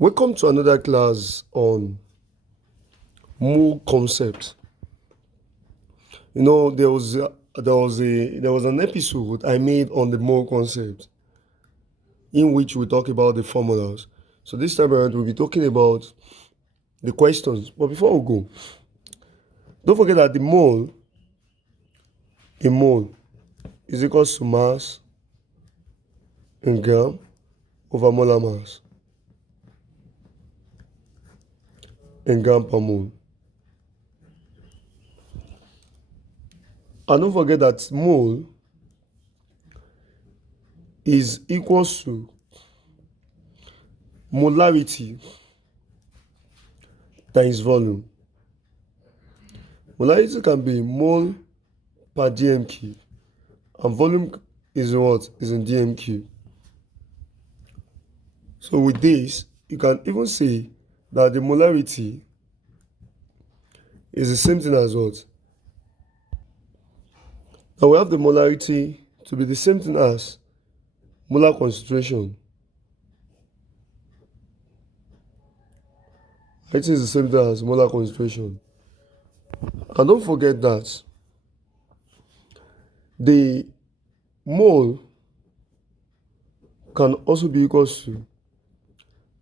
Welcome to another class on mole concept. There was an episode I made on the mole concept in which we talk about the formulas. So this time around we'll be talking about the questions. But before we go, don't forget that a mole is equals to mass in gram over molar mass in gram per mole. And don't forget that mole is equals to molarity times volume. Molarity can be mole per dm cube, and volume is what? Is in dm cube. So with this, you can even say that the molarity is the same thing as what? Now we have the molarity to be the same thing as molar concentration. It is the same thing as molar concentration. And don't forget that the mole can also be equals to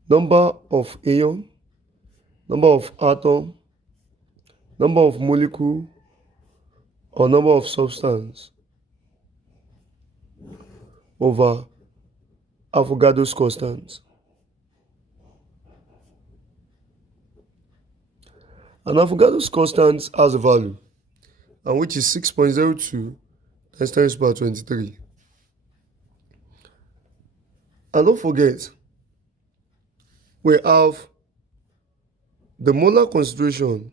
number of ion, number of atom, number of molecule, or number of substance over Avogadro's constant. And Avogadro's constant has a value, and which is 6.02 times 10 to the power 23. And don't forget, we have the molar concentration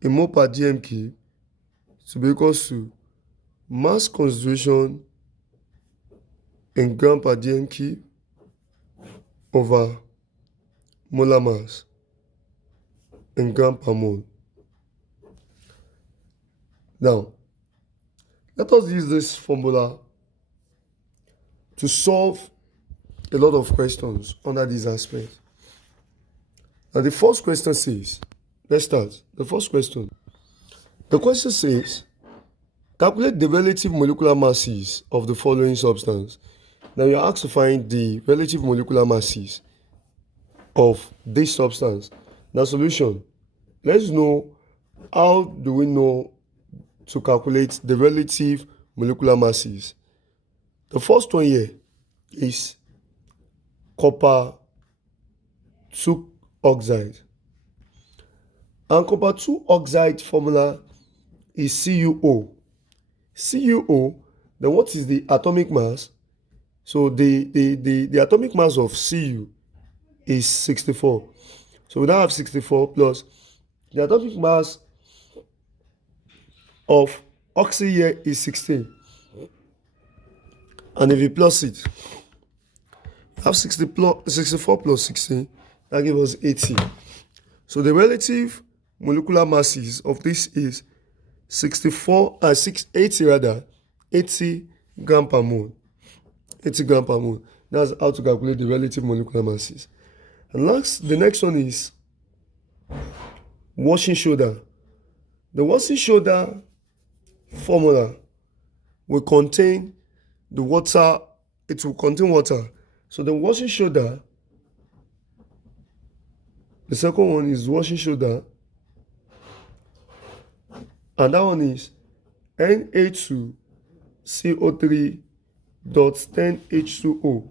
in mole per dm cube to be equals to mass concentration in gram per dm cube over molar mass in gram per mole. Now, let us use this formula to solve a lot of questions under this aspect. Now, the first question says, let's start. The first question. The question says, calculate the relative molecular masses of the following substance. Now you're asked to find the relative molecular masses of this substance. Now solution. Let's know, how do we know to calculate the relative molecular masses? The first one here is copper 2 oxide. And copper 2 oxide formula is CuO. CuO, then what is the atomic mass? So the atomic mass of Cu is 64. So we now have 64 plus the atomic mass of oxy here is 16. And if you plus it, you have 64 plus 16, that gives us 80. So the relative molecular masses of this is 80 gram per mole. 80 gram per mole. That's how to calculate the relative molecular masses. And the next one is washing shoulder. The washing shoulder formula will contain the water. It will contain water. So the washing shoulder, the second one is washing shoulder, and that one is Na2CO3.10H2O.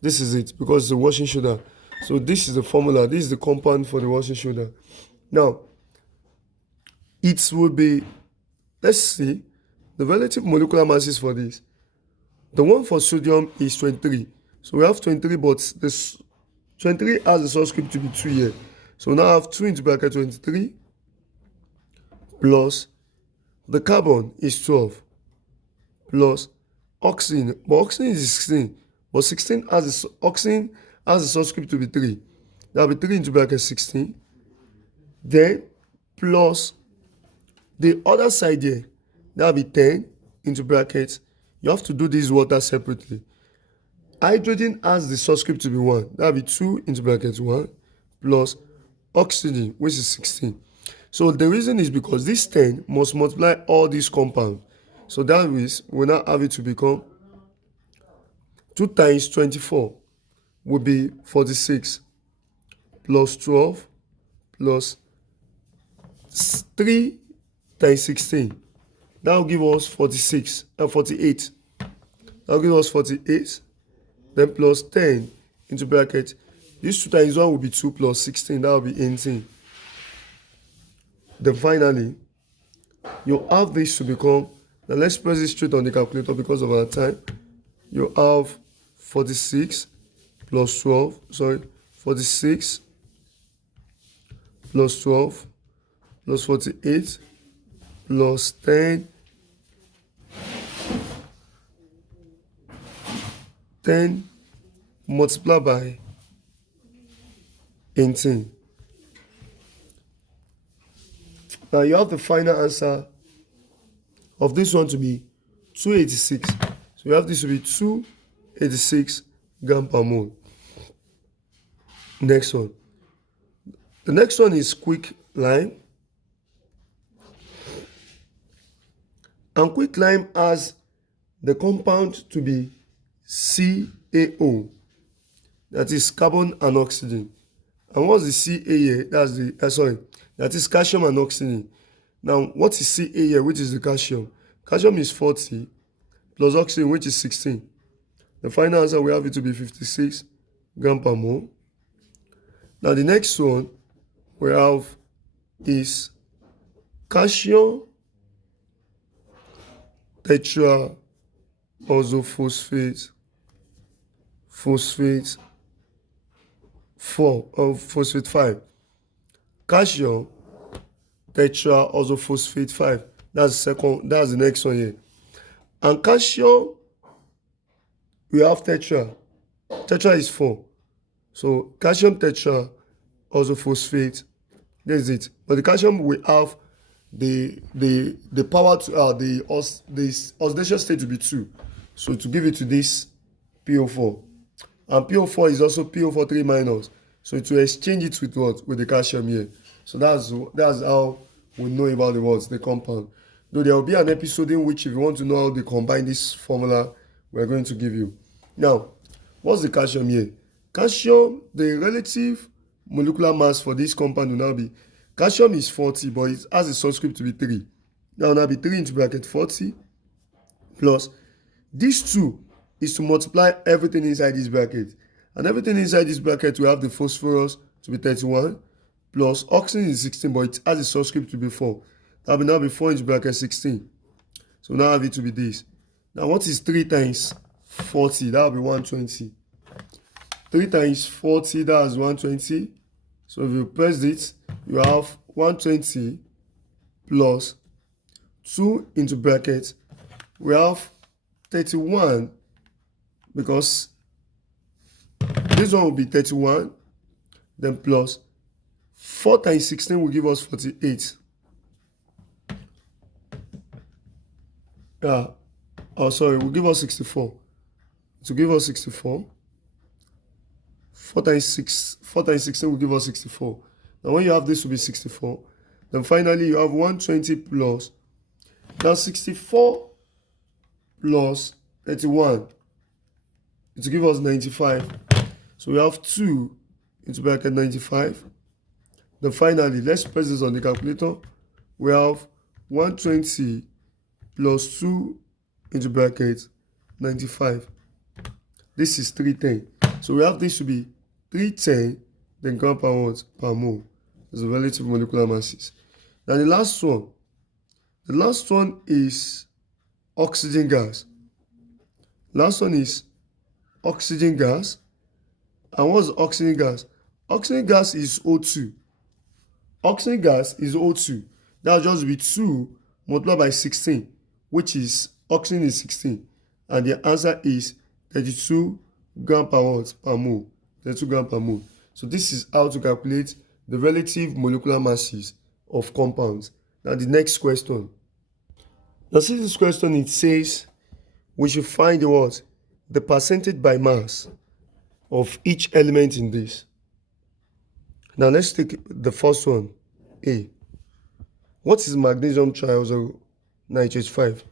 This is it, because it's a washing shoulder. So this is the formula. This is the compound for the washing shoulder. Now, it will be, let's see, the relative molecular masses for this. The one for sodium is 23. So we have 23, but this 23 has a subscript to be 2 here. So we now have 2 into bracket 23 plus the carbon is 12 plus oxygen. But oxygen is 16. But 16 has oxygen has a subscript to be 3. That will be 3 into bracket 16. Then plus the other side here, that will be 10 into brackets. You have to do this water separately. hydrogen has the subscript to be 1. That will be 2 into bracket 1 plus oxygen, which is 16. So the reason is because this 10 must multiply all these compounds. So that means we now have it to become 2 times 24 will be 46 plus 12 plus 3 times 16. That will give us 48. That will give us 48. Then plus 10 into bracket. This 2 times 1 will be 2 plus 16. That will be 18. Then finally, you have this to become, now let's press it straight on the calculator because of our time. You have 46 plus 12, 46 plus 12 plus 48 plus 10 multiplied by 18. Now you have the final answer of this one to be 286. So you have this to be 286 gram per mole. Next one. The next one is quicklime. And quicklime has the compound to be CaO. That is carbon and oxygen. And what's the Ca here? That's the that is calcium and oxygen. Now, what is Ca here, which is the calcium? Calcium is 40 plus oxygen, which is 16. The final answer we have it to be 56 gram per mole. Now, the next one we have is calcium tetra phosphate 5. Calcium tetra phosphate 5. That's the next one here. And calcium, we have tetra. Tetra is 4. So calcium tetra phosphate. That's it. But the calcium we have the power to the oxidation state to be 2. So to give it to this PO4. And PO4 is also PO4 3 minus. So to exchange it with what? With the calcium here. So that's how we know about the compound. Though there will be an episode in which if you want to know how they combine this formula, we're going to give you. Now, what's the calcium here? Calcium, the relative molecular mass for this compound will now be, calcium is 40, but it has a subscript to be 3. That will now be 3 into bracket 40 plus this 2 is to multiply everything inside this bracket. And everything inside this bracket, we have the phosphorus to be 31 plus oxygen is 16, but it has a subscript to be 4. That will now be 4 into bracket 16. So now I have it to be this. Now what is 3 times 40? That will be 120. 3 times 40, that's 120. So if you press it, you have 120 plus 2 into bracket. We have 31 because this one will be 31. Then plus 4 times 16 will give us 48. Will give us 64. To give us 64. 4 times 16 will give us 64. Now when you have this will be 64. Then finally you have 120 plus. Now 64 plus 31. It will give us 95. So we have 2 into bracket 95. Then finally, let's press this on the calculator. We have 120 plus 2 into bracket 95. This is 310. So we have this to be 310, then gram per what? Per mole. That's the relative molecular masses. Now the last one. The last one is oxygen gas. Last one is oxygen gas. And what's oxygen gas? Oxygen gas is O2. Oxygen gas is O2. That will just be 2 multiplied by 16, which is oxygen is 16. And the answer is 32 gram per what? Per mole. 32 gram per mole. So this is how to calculate the relative molecular masses of compounds. Now the next question. Now see this question, it says we should find the what? the percentage by mass of each element in this. Now let's take the first one, A. What is magnesium triazonitrate 5?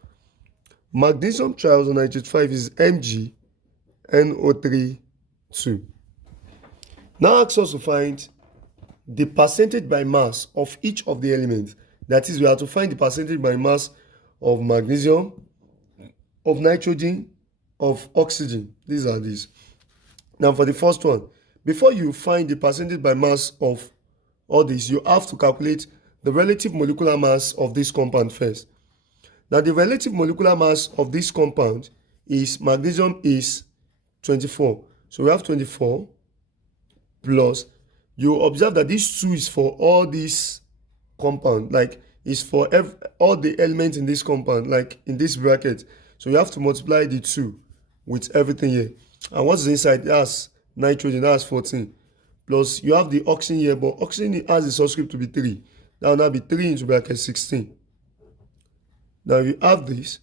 Magnesium triazonitrate 5 is MgNO3 2. Now ask us to find the percentage by mass of each of the elements. That is, we have to find the percentage by mass of magnesium, of nitrogen, of oxygen. These are these. Now for the first one, before you find the percentage by mass of all this, you have to calculate the relative molecular mass of this compound first. Now the relative molecular mass of this compound is magnesium is 24. So we have 24 plus, you observe that this 2 is for all these compound, like is for all the elements in this compound, like in this bracket. So you have to multiply the 2 with everything here. And what's inside? That's nitrogen, that's 14. Plus you have the oxygen here, but oxygen has the subscript to be 3. That will now be 3 into bracket 16. Now if you have this,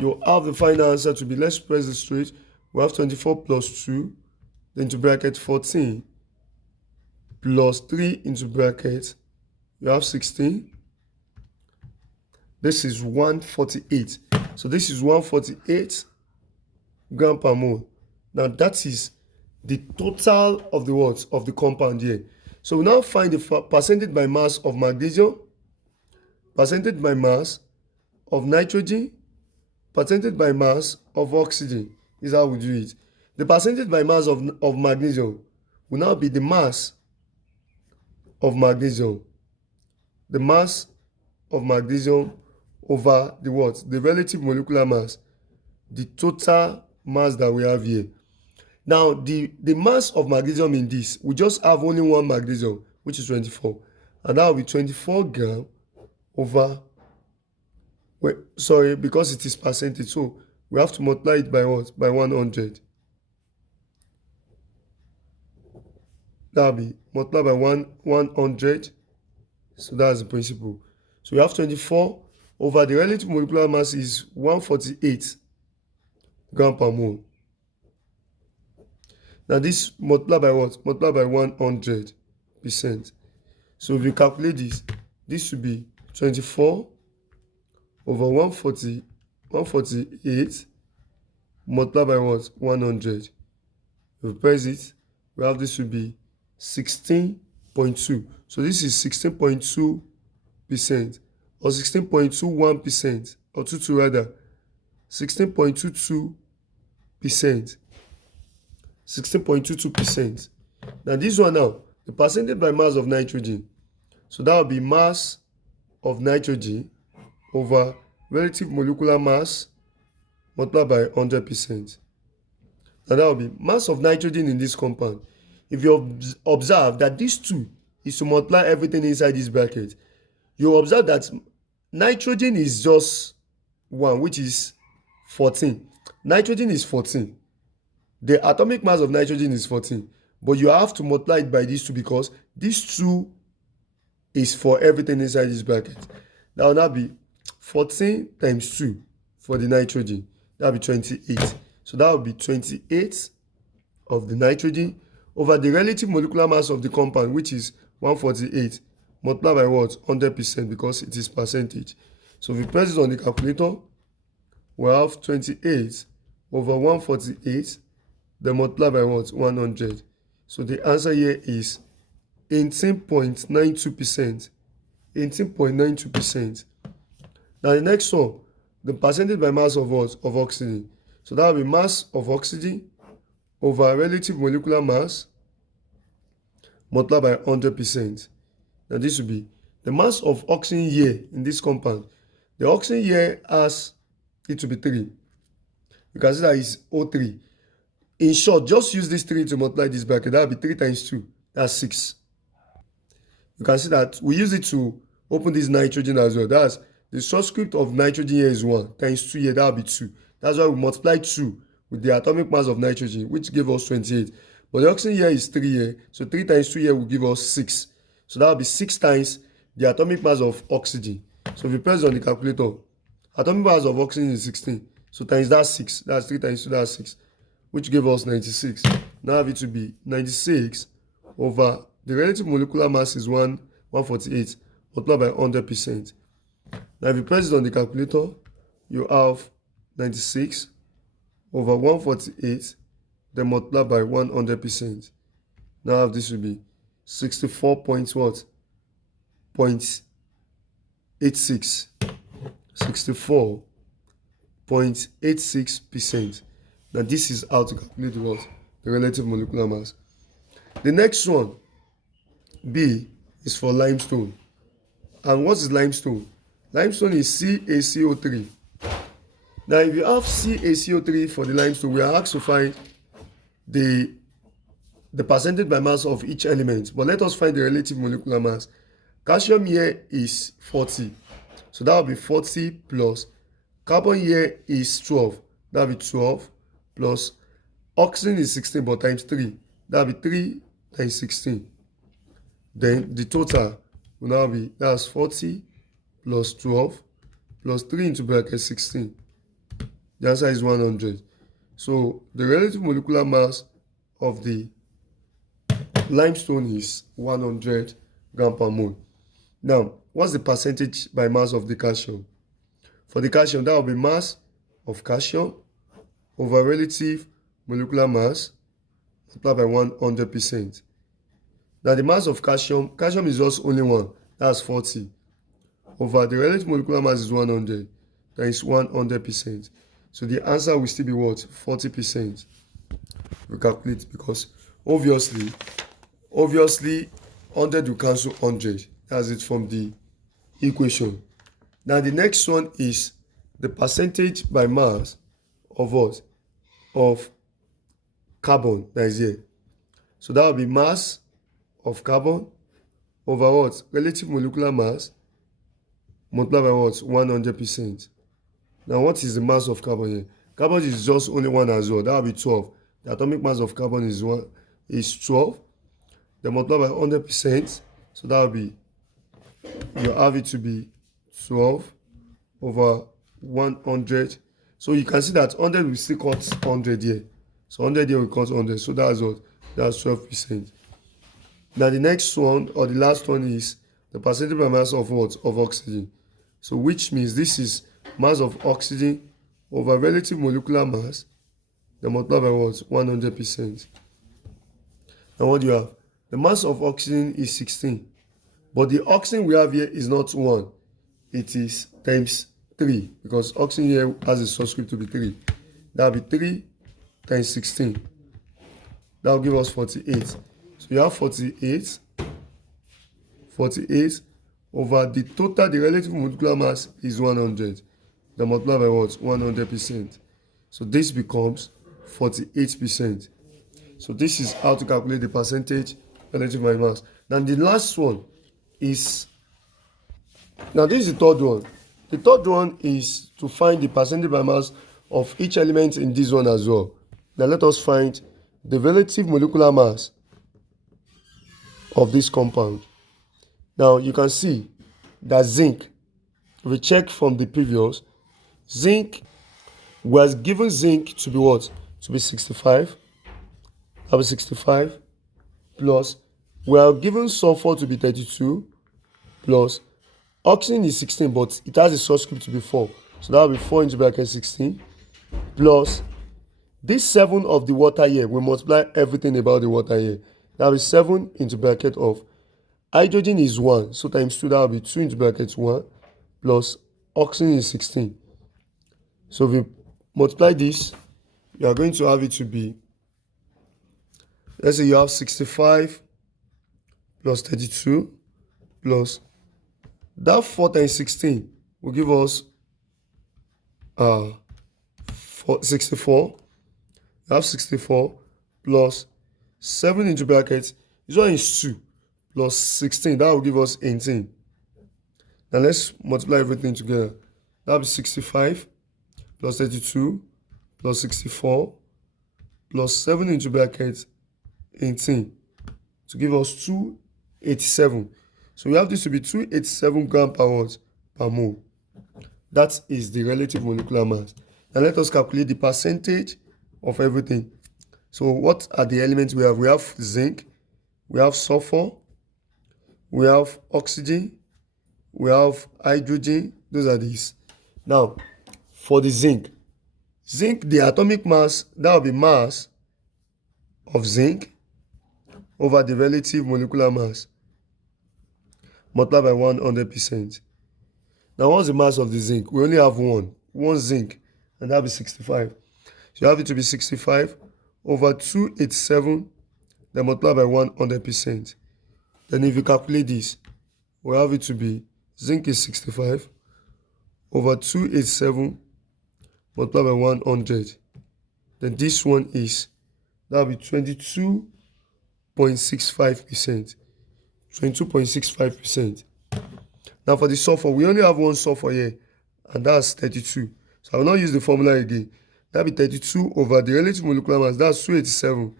you have the final answer to be, let's press this straight. We have 24 plus 2, then into bracket 14, plus 3 into bracket, you have 16. This is 148. So this is 148 gram per mole. Now that is the total of the what? Of the compound here. So we now find the percentage by mass of magnesium, percentage by mass of nitrogen, percentage by mass of oxygen. Is how we do it. The percentage by mass of magnesium will now be the mass of magnesium. The mass of magnesium over the what? The relative molecular mass. The total mass that we have here. Now, the mass of magnesium in this, we just have only one magnesium, which is 24. And that will be 24 gram over, because it is percentage. So we have to multiply it by what? By 100. That will be multiplied by 100. So that's the principle. So we have 24 over the relative molecular mass is 148 gram per mole. Now this multiplied by what? Multiplied by 100%. So if you calculate this, this should be 24 over 148 multiplied by what? 100. If we press it, we have this should be 16.2. So this is 16.2% or 16.21% or 22 rather. 16.22%. 16.22%. Now this one now, the percentage by mass of nitrogen. So that will be mass of nitrogen over relative molecular mass multiplied by 100%. Now that will be mass of nitrogen in this compound. If you observe that this 2 is to multiply everything inside this bracket, you observe that nitrogen is just 1, which is 14. Nitrogen is 14. The atomic mass of nitrogen is 14. But you have to multiply it by these 2 because this 2 is for everything inside this bracket. That will now be 14 times 2 for the nitrogen. That will be 28. So that will be 28 of the nitrogen over the relative molecular mass of the compound, which is 148, multiplied by what? 100% because it is percentage. So if we press it on the calculator, we have 28 over 148, then multiplied by what? 100. So the answer here is 18.92%. 18.92%. Now the next one, the percentage by mass of what? Of oxygen. So that will be mass of oxygen over relative molecular mass multiplied by 100%. Now this will be the mass of oxygen here in this compound. The oxygen here has it to be 3. You can see that is O3. In short, just use this 3 to multiply this bracket. That will be 3 times 2. That's 6. You can see that we use it to open this nitrogen as well. That's the subscript of nitrogen here is 1 times 2 here. That will be 2. That's why we multiply 2 with the atomic mass of nitrogen, which gave us 28. But the oxygen here is 3 here. So 3 times 2 here will give us 6. So that will be 6 times the atomic mass of oxygen. So if you press on the calculator, atomic mass of oxygen is 16. So times that 6. That's 3 times 2, that's 6. which gave us 96. Now have it to be 96 over the relative molecular mass is 148 multiplied by 100%. Now if you press it on the calculator, you have 96 over 148, then multiply by 100%. Now this will be 64 point what? 0.86. 64.86%. Now this is how to calculate what? The relative molecular mass. The next one, B, is for limestone. And what is limestone? Limestone is CaCO3. Now if you have CaCO3 for the limestone, we are asked to find the percentage by mass of each element. But let us find the relative molecular mass. Calcium here is 40. So that will be 40 plus. Carbon here is 12. That will be 12 plus. Oxygen is 16 but times 3. That will be 3 times 16. Then the total will now be, that's 40 plus 12 plus 3 into bracket 16. The answer is 100. So the relative molecular mass of the limestone is 100 gram per mole. Now, what's the percentage by mass of the calcium? For the calcium, that will be mass of calcium over relative molecular mass multiplied by 100%. Now, the mass of calcium is just only one, that's 40. Over the relative molecular mass is 100, that is 100%. So the answer will still be what? 40%. We calculate because obviously 100 will cancel 100. That's it from the equation. Now the next one is the percentage by mass of what? Of carbon that is here. So that will be mass of carbon over what? Relative molecular mass multiplied by what? 100%. Now what is the mass of carbon here? Carbon is just only one as well. That will be 12. The atomic mass of carbon is 12. Then multiply by 100%. So that will be, you have it to be 12 over 100. So you can see that 100 will still cut 100 here. So 100 here will cut 100. So that's what? That's 12%. Now the next one, or the last one, is the percentage by mass of what? Of oxygen. So which means this is mass of oxygen over relative molecular mass, then multiply by what? 100%. Now what do you have? The mass of oxygen is 16. But the oxygen we have here is not 1. It is times 3. Because oxygen here has a subscript to be 3. That will be 3 times 16. That will give us 48. So you have 48 over the total, the relative molecular mass is 100. Then multiply by what? 100%. So this becomes 48%. So this is how to calculate the percentage relative by mass. Now the last one is, now this is the third one. The third one is to find the percentage by mass of each element in this one as well. Now let us find the relative molecular mass of this compound. Now you can see that zinc, if we check from the previous, zinc was given zinc to be what? To be 65. That was 65 plus we are given sulfur to be 32 plus oxygen is 16 but it has a subscript to be 4. So that will be 4 into bracket 16 plus this 7 of the water here. We multiply everything about the water here. That will be 7 into bracket of hydrogen is 1. So times 2, that will be 2 into bracket 1 plus oxygen is 16. So if we multiply this, you are going to have it to be, let's say you have 65 plus 32 plus that 4 times 16 will give us 64. You have 64 plus 7 into brackets. This one is 2 plus 16. That will give us 18. Now let's multiply everything together. That will be 65 plus 32 plus 64 plus 7 into brackets 18 to give us 287. So we have this to be 287 gram per what? Per mole. That is the relative molecular mass. Now let us calculate the percentage of everything. So what are the elements we have? We have zinc, we have sulfur, we have oxygen, we have hydrogen. Those are these. Now, for the zinc, the atomic mass, that will be mass of zinc over the relative molecular mass multiplied by 100%. Now, what's the mass of the zinc? We only have one zinc, and that'll be 65. So you have it to be 65 over 287, then multiplied by 100%. Then if you calculate this, we have it to be zinc is 65 over 287 multiplied by 100. Then this one is, that'll be 22.65%. 22.65%. Now for the sulfur, we only have one sulfur here, and that's 32. So I will not use the formula again. That'll be 32 over the relative molecular mass, that's 287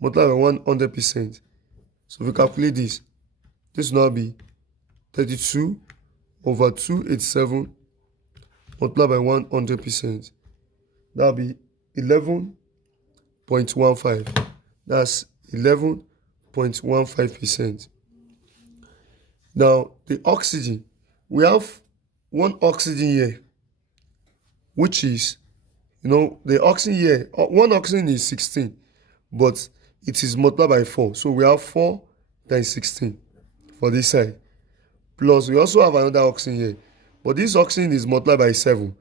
multiplied by 100%. So if we calculate this will now be 32 over 287 multiplied by 100%. That'll be 11.15. That's 11.15%. Now, the oxygen, we have one oxygen here, which is, the oxygen here, one oxygen is 16, but it is multiplied by 4. So we have 4 times 16 for this side. Plus, we also have another oxygen here, but this oxygen is multiplied by 7.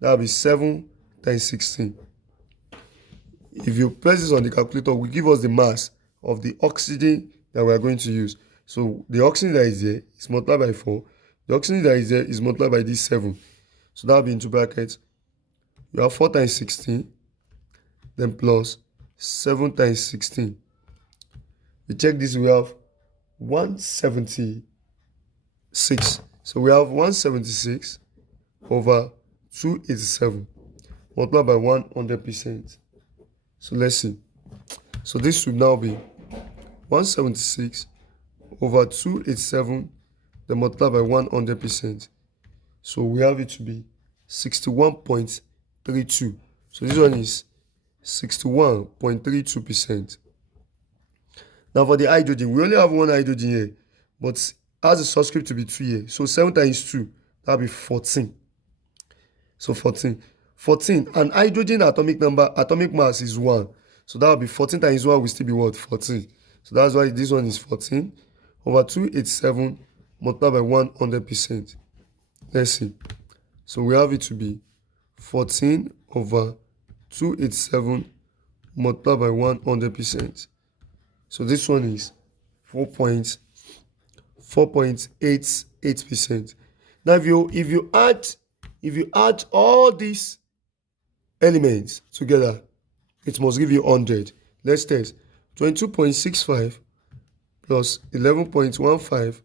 That will be 7 times 16. If you press this on the calculator, it will give us the mass of the oxygen that we are going to use. So the oxygen that is there is multiplied by 4. The oxygen that is there is multiplied by this 7. So that will be into brackets. You have 4 times 16, then plus 7 times 16. We check this, we have 176. So we have 176 over 287 multiplied by 100%. So let's see. So this will now be 176 over 287, then multiplied by 100%. So we have it to be 61.32. So this one is 61.32%. Now for the hydrogen, we only have one hydrogen here, but has a subscript to be 2 here. So 7 times 2, that'll be 14. So 14. And hydrogen atomic mass is 1. So that will be 14 times 1 will still be what? 14. So that's why this one is 14 over 287 multiplied by 100%. Let's see. So we have it to be 14 over 287 multiplied by 100%. So this one is 4.88%. Now if you add all these elements together, it must give you 100. Let's test. 22.65 plus 11.15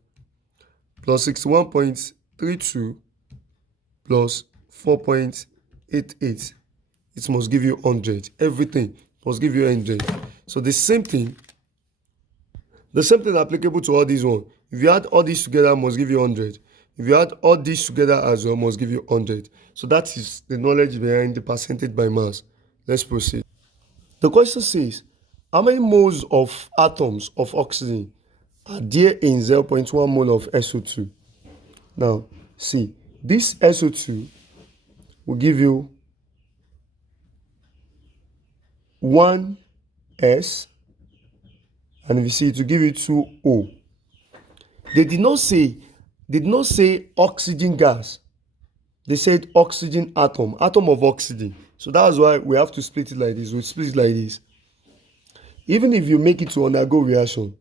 plus 61.32 plus 4.88. It must give you 100. Everything must give you 100. So the same thing applicable to all these ones. If you add all these together, must give you 100. If you add all these together as well, must give you 100. So that is the knowledge behind the percentage by mass. Let's proceed. The question says, how many moles of atoms of oxygen are there in 0.1 mole of SO2? Now, see, this SO2 will give you 1 S, and if you see, it will give you 2 O. They did not say oxygen gas. They said oxygen atom of oxygen. So that's why we have to split it like this. We split it like this. Even if you make it to undergo reaction,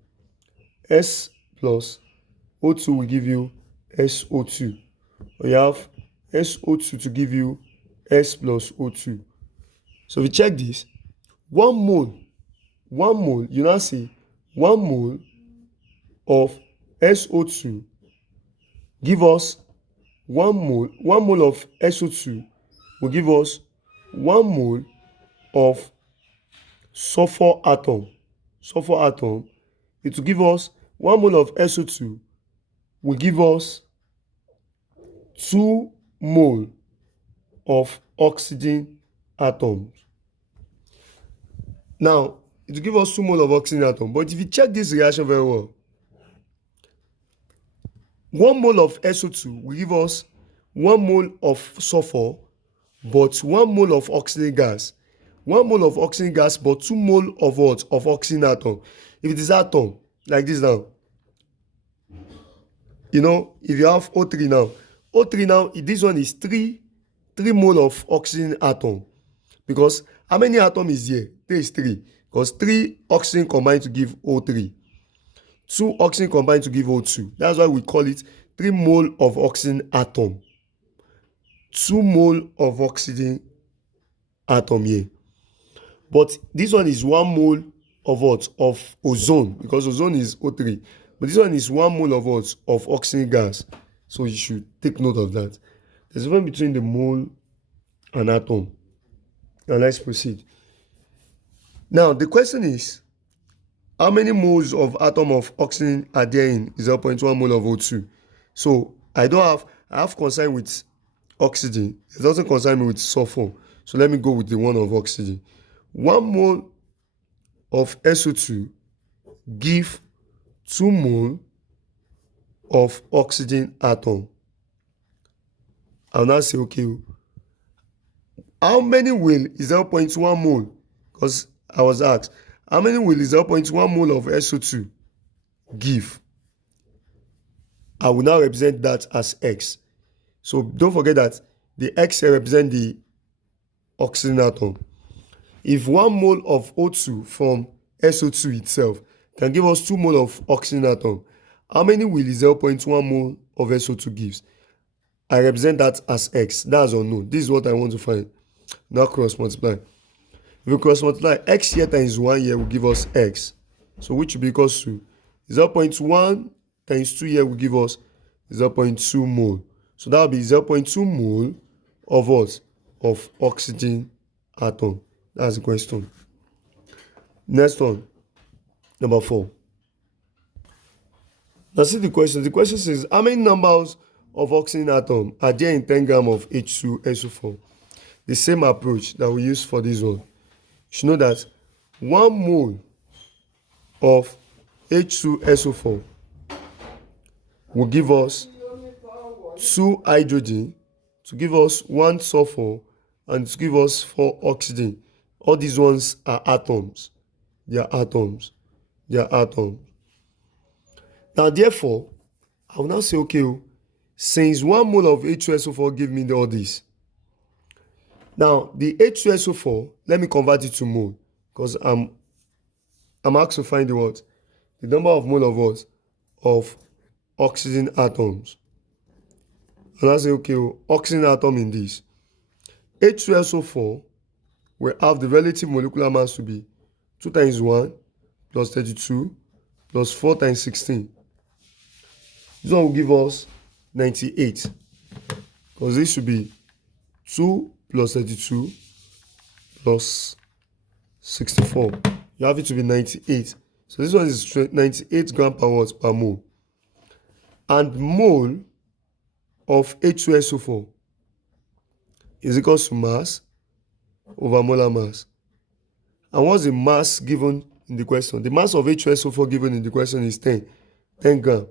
S plus O2 will give you SO2. Or you have SO2 to give you S plus O2. So if you check this, 1 mole, you now see 1 mole of SO2 give us 1 mole of SO2 will give us 1 mole of sulfur atom. It will give us 1 mole of SO2 will give us 2 mole of oxygen atoms. Now, it will give us 2 mole of oxygen atom. But if you check this reaction very well, 1 mole of SO2 will give us 1 mole of sulfur, but 1 mole of oxygen gas. 1 mole of oxygen gas, but 2 mole of what? Of oxygen atom. If it is atom, like this now, you know, if you have O3 now, O3 now, this one is 3 mole of oxygen atom. Because how many atom is here? There is 3. Because 3 oxygen combined to give O3. 2 oxygen combined to give O2. That's why we call it 3 mole of oxygen atom. 2 mole of oxygen atom here. But this one is 1 mole of what? Of ozone, because ozone is O3. But this one is 1 mole of what? Of oxygen gas. So you should take note of that. There's a difference between the mole and atom. Now let's proceed. Now the question is, how many moles of atom of oxygen are there in 0.1 mole of O2? So I have concern with oxygen. It doesn't concern me with sulfur. So let me go with the one of oxygen. 1 mole of SO2 give 2 mole of oxygen atom. I'll now say, okay, how many will 0.1 mole? Because I was asked, how many will 0.1 mole of SO2 give? I will now represent that as X. So don't forget that the X represents the oxygen atom. If 1 mole of O2 from SO2 itself can give us 2 mole of oxygen atom, how many will 0.1 mole of SO2 gives? I represent that as X. That's unknown. This is what I want to find. Now cross multiply. If we cross multiply, X here times 1 here will give us X. So which will be equals to 0.1 times 2 here will give us 0.2 mole. So that will be 0.2 mole of what? Of oxygen atom. That's the question. Next one, number 4. Now see the question. The question says, how many numbers of oxygen atom are there in 10 grams of H2SO4? The same approach that we use for this one. You should know that 1 mole of H2SO4 will give us 2 hydrogen, to give us 1 sulfur, and to give us 4 oxygen. All these ones are atoms. They are atoms. They are atoms. Now, therefore, I will now say, okay, since 1 mole of H2SO4 give me all this. Now, the H2SO4, let me convert it to mole, because I'm asked to find the what? The number of mole of what? Of oxygen atoms. And I say, okay, oxygen atom in this. H2SO4 will have the relative molecular mass to be 2 times 1 plus 32 plus 4 times 16. This one will give us 98. Because this should be 2 plus 32 plus 64. You have it to be 98. So this one is 98 grams per watt per mole. And mole of H2SO4 is equal to mass over molar mass. And what's the mass given in the question? The mass of H2SO4 given in the question is 10 grams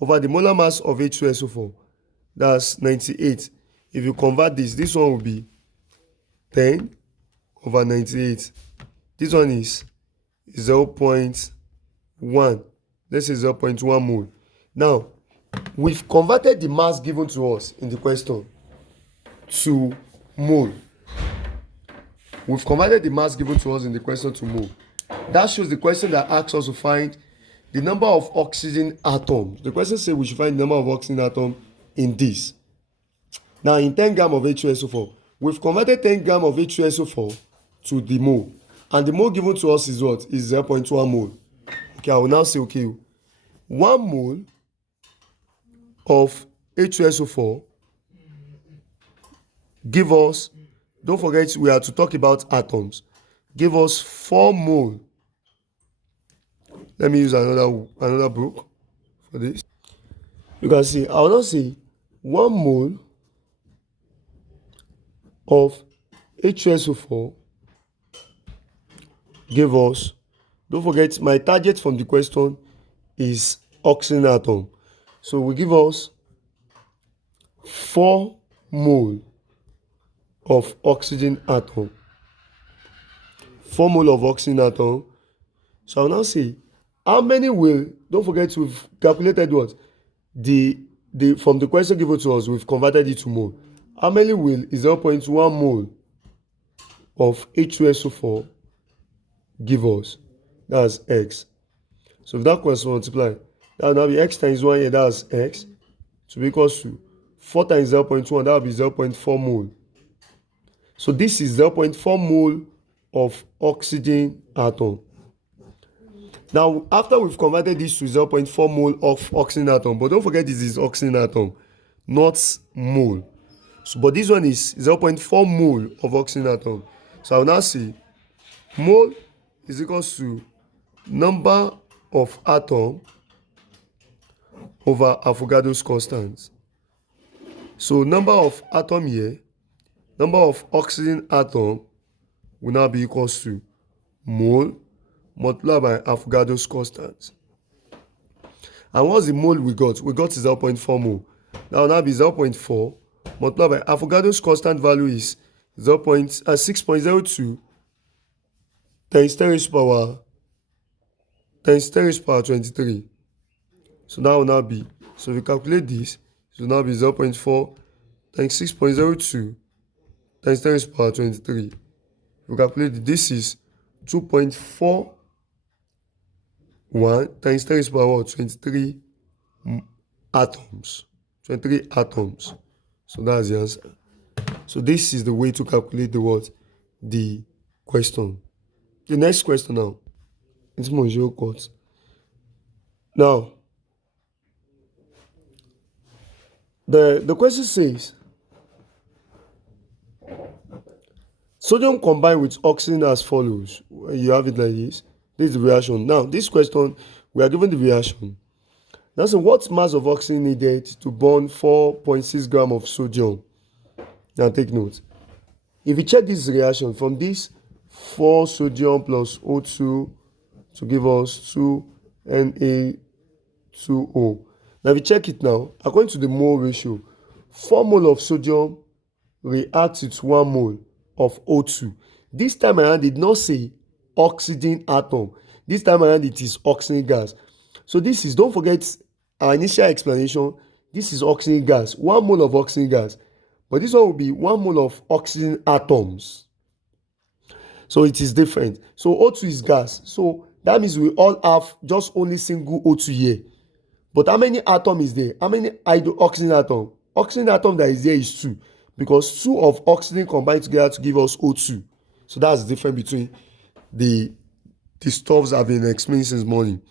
over the molar mass of H2SO4. That's 98. If you convert this one will be 10 over 98. This one is 0.1. This is 0.1 mole. Now, we've converted the mass given to us in the question to mole. We've converted the mass given to us in the question to mole. That shows the question that asks us to find the number of oxygen atoms. The question says we should find the number of oxygen atoms in this. Now, in 10 grams of H2SO4, we've converted 10 grams of H2SO4 to the mole. And the mole given to us is what? Is 0.1 mole. Okay, I will now say, okay, 1 mole of H2SO4 give us, don't forget we are to talk about atoms, give us 4 mole. Let me use another book for this. You can see, I will now say 1 mole of H2SO4 give us Don't forget, my target from the question is oxygen atom. So we give us 4 mole of oxygen atom. 4 mole of oxygen atom. So I'll now say, how many will, don't forget we've calculated what? From the question given to us, we've converted it to mole. How many will is 0.1 mole of H2SO4 give us? That's X. So if that question multiply, that will now be X times 1 here, that's X. To be equals to 4 times 0.1, that will be 0.4 mole. So this is 0.4 mole of oxygen atom. Now, after we've converted this to 0.4 mole of oxygen atom, but don't forget this is oxygen atom, not mole. So, but this one is 0.4 mole of oxygen atom. So I'll now say mole is equals to number of atom over Avogadro's constant. So number of atom here, number of oxygen atom will now be equals to mole multiplied by Avogadro's constant. And what's the mole we got? We got 0.4 mole. That will now be 0.4 multiplied by Avogadro's constant value is 6.02 times 10 raised to power 23. So that will now be, so if we calculate this, it will now be 0.4 times 6.02 times 10 raised to power 23. If we calculate it, this is 2.41 times 10 raised to power 23 atoms. 23 atoms. So that's the answer. So this is the way to calculate the what? The question. The next question now. It's Monsieur quote. Now, the question says, sodium combined with oxygen as follows. You have it like this. This is the reaction. Now, this question, we are given the reaction. Now, so what mass of oxygen needed to burn 4.6 grams of sodium? Now, take note. If you check this reaction from this 4 sodium plus O2 to give us 2 Na2O. Now, if you check it now, according to the mole ratio, 4 mole of sodium reacts with 1 mole of O2. This time around, it did not say oxygen atom. This time around, it is oxygen gas. So this is, don't forget our initial explanation, this is oxygen gas, 1 mole of oxygen gas. But this one will be 1 mole of oxygen atoms. So it is different. So O2 is gas. So that means we all have just only single O2 here. But how many atom is there? How many oxygen atom? Oxygen atom that is there is 2. Because 2 of oxygen combined together to give us O2. So that's the difference between the stuffs I've been explaining since morning.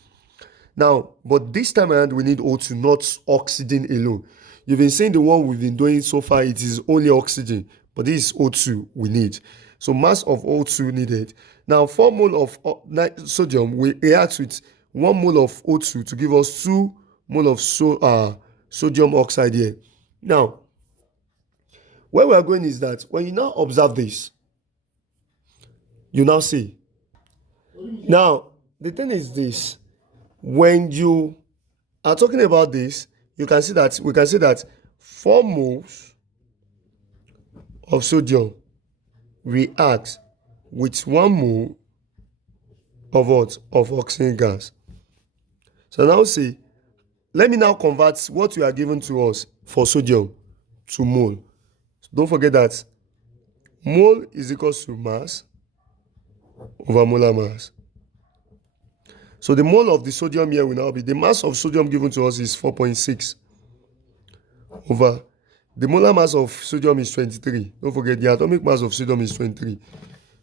Now, but this time around we need O2, not oxygen alone. You've been saying the one we've been doing so far, it is only oxygen. But this is O2 we need. So mass of O2 needed. Now 4 mole of sodium will react with 1 mole of O2 to give us 2 mole of sodium oxide here. Now, where we are going is that when you now observe this, you now see. Now, the thing is this. When you are talking about this, we can see that 4 moles of sodium react with 1 mole of what? Of oxygen gas. So now see, let me now convert what we are given to us for sodium to mole. So don't forget that mole is equal to mass over molar mass. So the mole of the sodium here will now be, the mass of sodium given to us is 4.6 over the molar mass of sodium is 23. Don't forget the atomic mass of sodium is 23.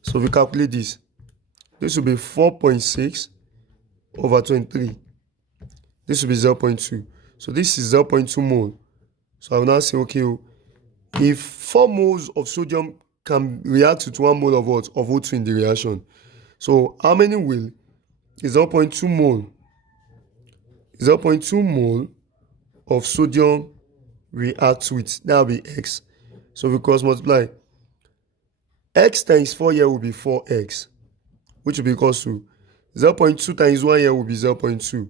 So if we calculate this will be 4.6 over 23. This will be 0.2. So this is 0.2 mole. So I will now say, okay, if 4 moles of sodium can react with 1 mole of what? Of O2 in the reaction. So how many will? Is 0.2 mole. 0.2 mole of sodium reacts with. That will be X. So we cross multiply. X times 4 here will be 4X, which will be equal to 0.2 times 1 here will be 0.2.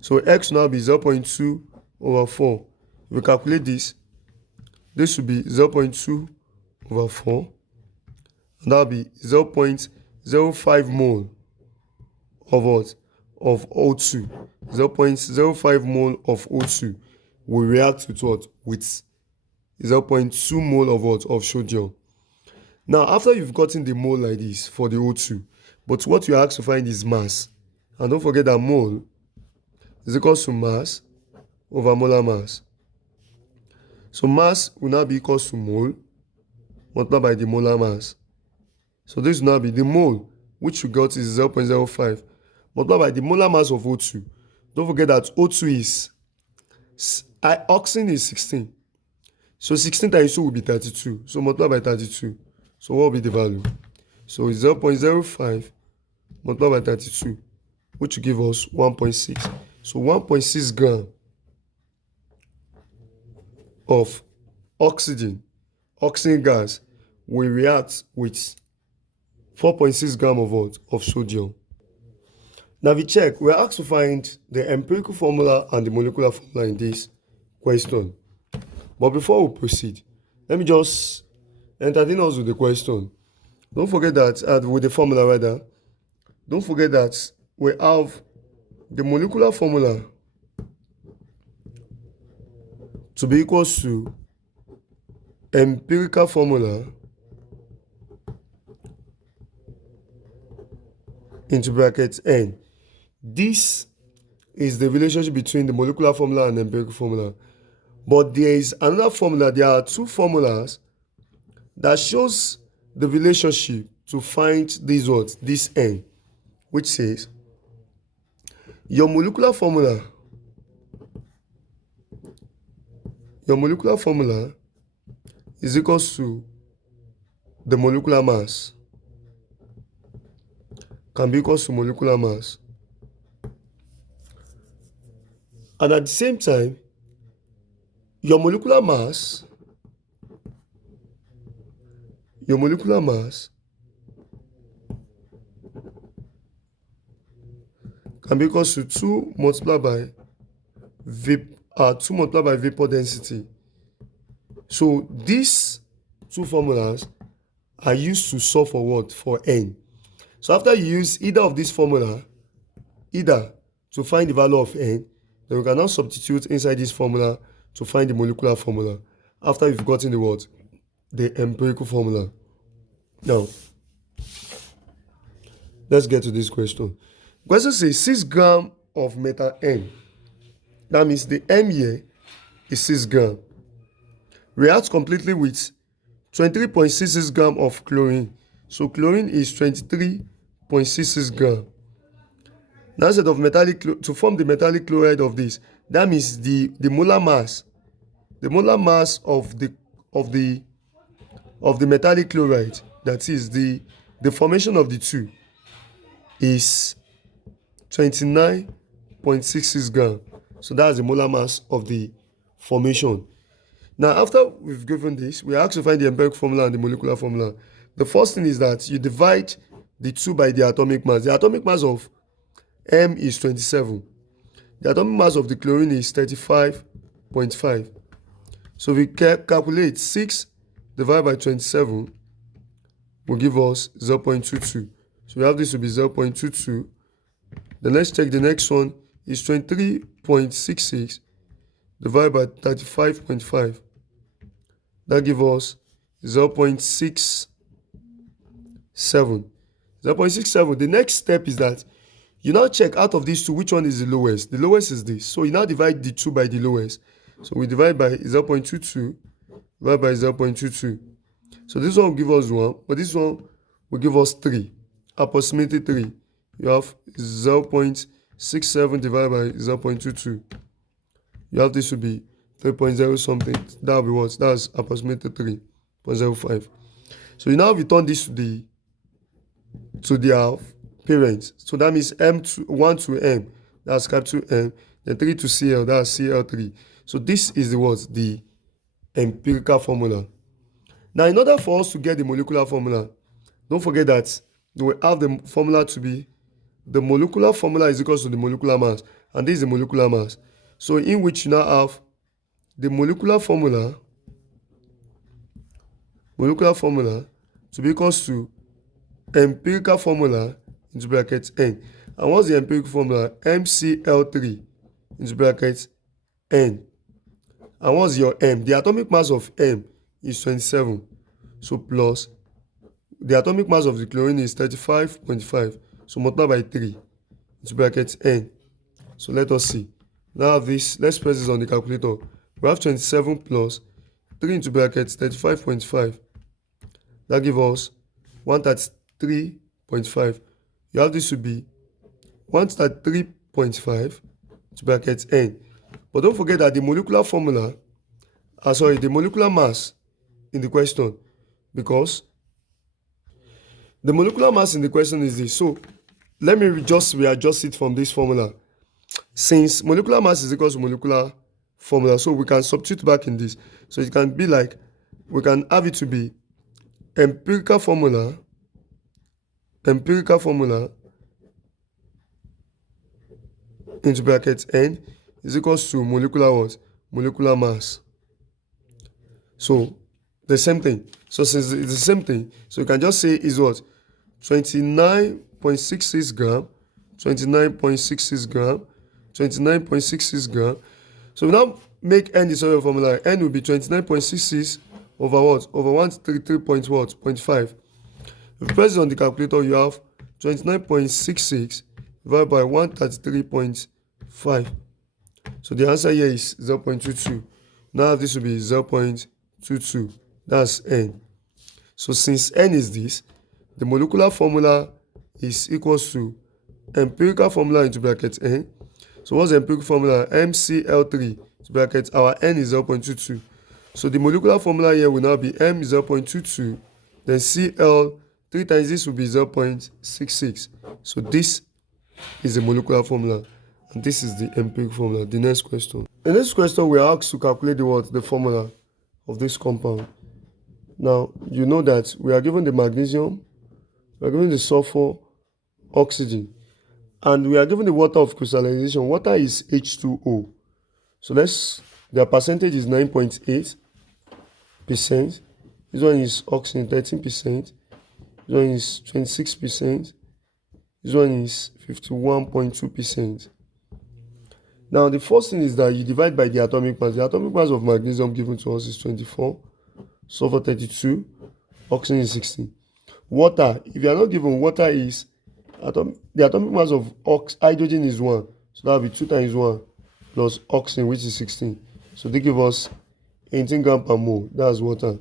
So x will now be 0.2 over 4. If we calculate this will be 0.2 over 4. And that will be 0.05 mole of what? Of O2. 0.05 mole of O2 will react with what? With 0.2 mole of what? Of sodium. Now, after you've gotten the mole like this for the O2, but what you asked to find is mass. And don't forget that mole is equal to mass over molar mass. So mass will now be equal to mole multiplied by the molar mass. So this will now be the mole, which you got is 0.05, multiplied by the molar mass of O2. Don't forget that O2 is, oxygen is 16. So 16 times 2 will be 32. So multiply by 32. So what will be the value? So it's 0.05 multiplied by 32, which will give us 1.6. So 1.6 gram of oxygen gas will react with 4.6 gram of what? Of sodium. Now we check, we're asked to find the empirical formula and the molecular formula in this question. But before we proceed, let me just entertain us with the question. Don't forget that, with the formula rather, don't forget that we have the molecular formula to be equal to empirical formula into brackets N. This is the relationship between the molecular formula and the empirical formula. But there is another formula. There are two formulas that shows the relationship to find this what? This N, which says your molecular formula is equal to the molecular mass, can be equal to molecular mass. And at the same time, your molecular mass can be equal to 2 multiplied by vapor density. So these two formulas are used to solve for what? For N. So after you use either of these formula, either to find the value of N, then we can now substitute inside this formula to find the molecular formula after you've gotten the what? The empirical formula. Now, let's get to this question. Question says 6 gram of metal N. That means the M here is 6 gram. Reacts completely with 23.66 gram of chlorine. So chlorine is 23.66 gram. Now instead of to form the metallic chloride of this, that means the molar mass of the metallic chloride, that is the formation of the two, is 29.66 gram. So that's the molar mass of the formation. Now after we've given this, we are asked to find the empirical formula and the molecular formula. The first thing is that you divide the two by the atomic mass. The atomic mass of M is 27. The atomic mass of the chlorine is 35.5. So we calculate 6 divided by 27 will give us 0.22. So we have this to be 0.22. Then let's check the next one is 23.66 divided by 35.5. That gives us 0.67. 0.67. The next step is that you now check out of these two which one is the lowest. The lowest is this. So you now divide the two by the lowest. So we divide by 0.22 divided by 0.22. So this one will give us 1, but this one will give us 3, approximately 3. You have 0.67 divided by 0.22. You have this to be 3.0 something. That will be what? That's approximately 3.05. So you now return this to their parents. So that means M1 to M, that's capital M, then 3 to Cl, that's Cl3. So this is the empirical formula. Now in order for us to get the molecular formula, don't forget that we have the formula to be the molecular formula is equal to the molecular mass, and this is the molecular mass. So in which you now have the molecular formula to be equal to empirical formula into bracket N. And what's the empirical formula? MCl3 into bracket N. And what's your M? The atomic mass of M is 27. So plus the atomic mass of the chlorine is 35.5. So multiply by 3 into bracket N. So let us see. Now this, let's press this on the calculator. We have 27 plus 3 into bracket 35.5. That gives us 133.5. You have this to be 133.5 to bracket N. But don't forget that the molecular formula, the molecular mass in the question, because the molecular mass in the question is this. So let me just readjust it from this formula. Since molecular mass is equal to molecular formula, so we can substitute back in this. So it can be like, we can have it to be empirical formula into bracket N is equals to molecular what? Molecular mass. So the same thing. So since it's the same thing, so you can just say is what? 29.66 gram, 29.66 gram, 29.66 gram. So we now make N the soluble formula. N will be 29.66 over what? Over 133.5. If you press it on the calculator, you have 29.66 divided by 133.5. So the answer here is 0.22. Now this will be 0.22. That's N. So since N is this, the molecular formula is equals to empirical formula into bracket N. So what's the empirical formula? MCl3 to bracket our N is 0.22. So the molecular formula here will now be M 0.22, then Cl 3 times this will be 0.66. So this is the molecular formula, and this is the empirical formula. The next question. The next question, we are asked to calculate the formula of this compound. Now, you know that we are given the magnesium, we are given the sulfur, oxygen, and we are given the water of crystallization. Water is H2O. So their percentage is 9.8%. This one is oxygen, 13%. This one is 26%. This one is 51.2%. Now, the first thing is that you divide by the atomic mass. The atomic mass of magnesium given to us is 24, sulfur 32, oxygen is 16. Water, if you are not given, water is, the atomic mass of hydrogen is 1. So that will be 2 times 1 plus oxygen, which is 16. So they give us 18 grams per mole. That's water.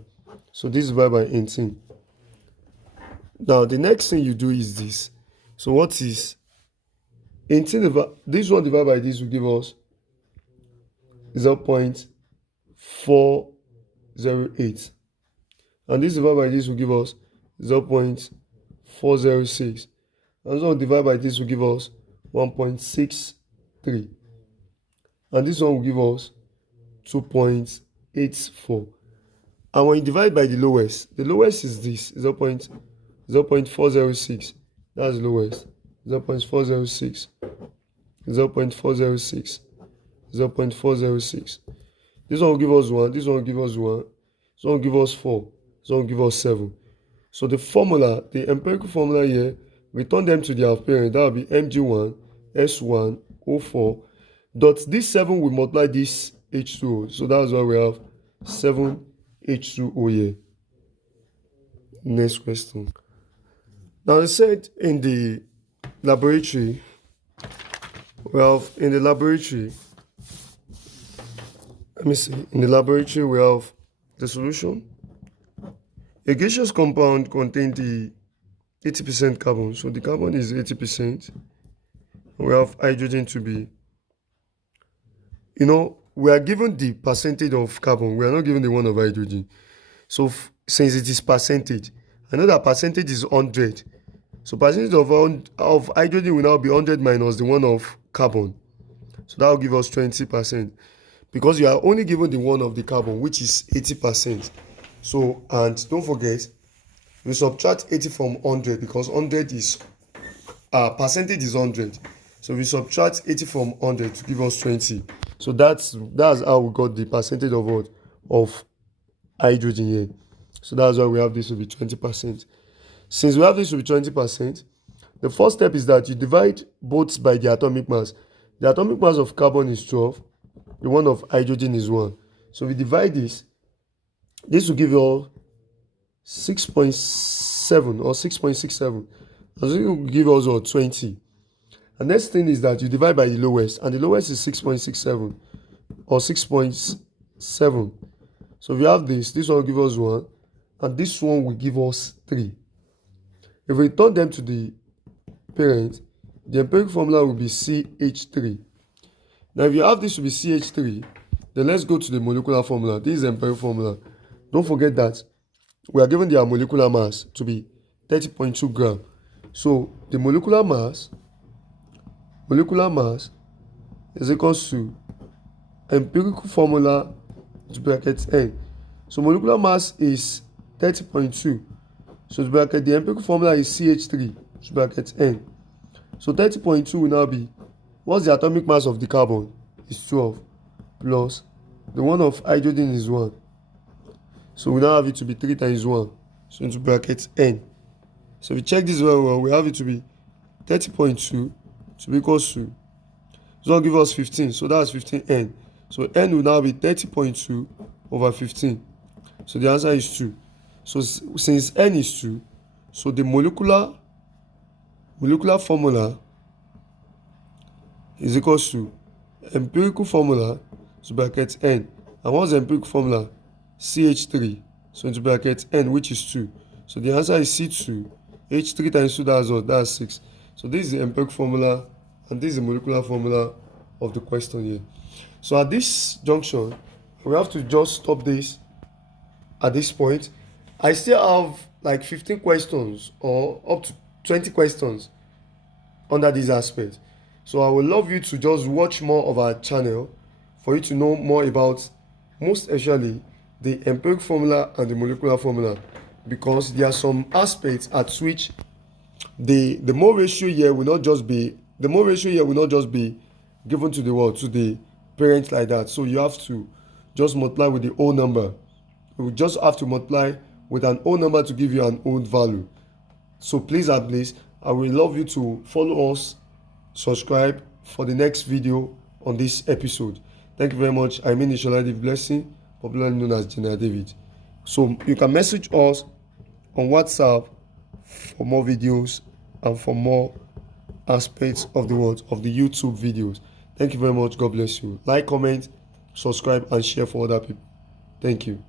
So this is divided by 18. Now, the next thing you do is this. So what is 18? This one divided by this will give us 0.408. And this divided by this will give us 0.406. And this one divided by this will give us 1.63. And this one will give us 2.84. And when you divide by the lowest is this, 0.406. That's the lowest. 0.406. 0.406. 0.406. This one will give us 1. This one will give us 1. This one will give us 4. This one will give us 7. So the formula, the empirical formula here, return them to their parent. That will be Mg1, S1, O4. Dot this 7 will multiply this H2O. So that's why we have 7 H2O here. Next question. Now they said in the laboratory, we have in the laboratory we have the solution. A gaseous compound contains the 80% carbon. So the carbon is 80%. We have hydrogen to be, we are given the percentage of carbon. We are not given the one of hydrogen. So since it is percentage, I know that percentage is 100. So percentage of hydrogen will now be 100 minus the one of carbon. So that will give us 20%. Because you are only given the one of the carbon, which is 80%. So, and don't forget, we subtract 80 from 100 because 100 is percentage is 100. So we subtract 80 from 100 to give us 20. So that's how we got the percentage of what? Of hydrogen here. So that's why we have this to be 20%. Since we have this to be 20%, the first step is that you divide both by the atomic mass. The atomic mass of carbon is 12. The one of hydrogen is 1. So we divide this. This will give you 6.7 or 6.67. And so it will give us 20. The next thing is that you divide by the lowest. And the lowest is 6.67 or 6.7. So if we have this one will give us 1. And this one will give us 3. If we return them to the parent, the empirical formula will be CH3. Now if you have this to be CH3, then let's go to the molecular formula. This is the empirical formula. Don't forget that we are given their molecular mass to be 30.2 gram. So the molecular mass is equals to empirical formula to bracket N. So molecular mass is 30.2. So to bracket the empirical formula is CH3 to bracket N. So 30.2 will now be, what's the atomic mass of the carbon? Is 12 plus the one of hydrogen is 1. So we now have it to be 3 times 1. So into bracket N. So if we check this very well, we have it to be 30.2 to be equals to, this will give us 15. So that's 15N. So N will now be 30.2 over 15. So the answer is 2. So since N is 2, so the molecular formula is equals to empirical formula to bracket N. And what's the empirical formula? CH3. So into bracket N, which is 2. So the answer is C2. H3 times 2, that's what? That's 6. So this is the empirical formula, and this is the molecular formula of the question here. So at this junction, we have to just stop this at this point. I still have like 15 questions or up to 20 questions under this aspect. So I would love you to just watch more of our channel for you to know more about, most especially, the empirical formula and the molecular formula, because there are some aspects at which the mole ratio here will not just be given to the world, to the parent like that. So you have to just multiply with the whole number. You just have to multiply with an whole number to give you an old value. So please and please, I would love you to follow us, subscribe for the next video on this episode. Thank you very much. I mean Ishola Blessing, popularly known as General David. So you can message us on WhatsApp for more videos and for more aspects of the world of the YouTube videos. Thank you very much. God bless you. Like, comment, subscribe, and share for other people. Thank you.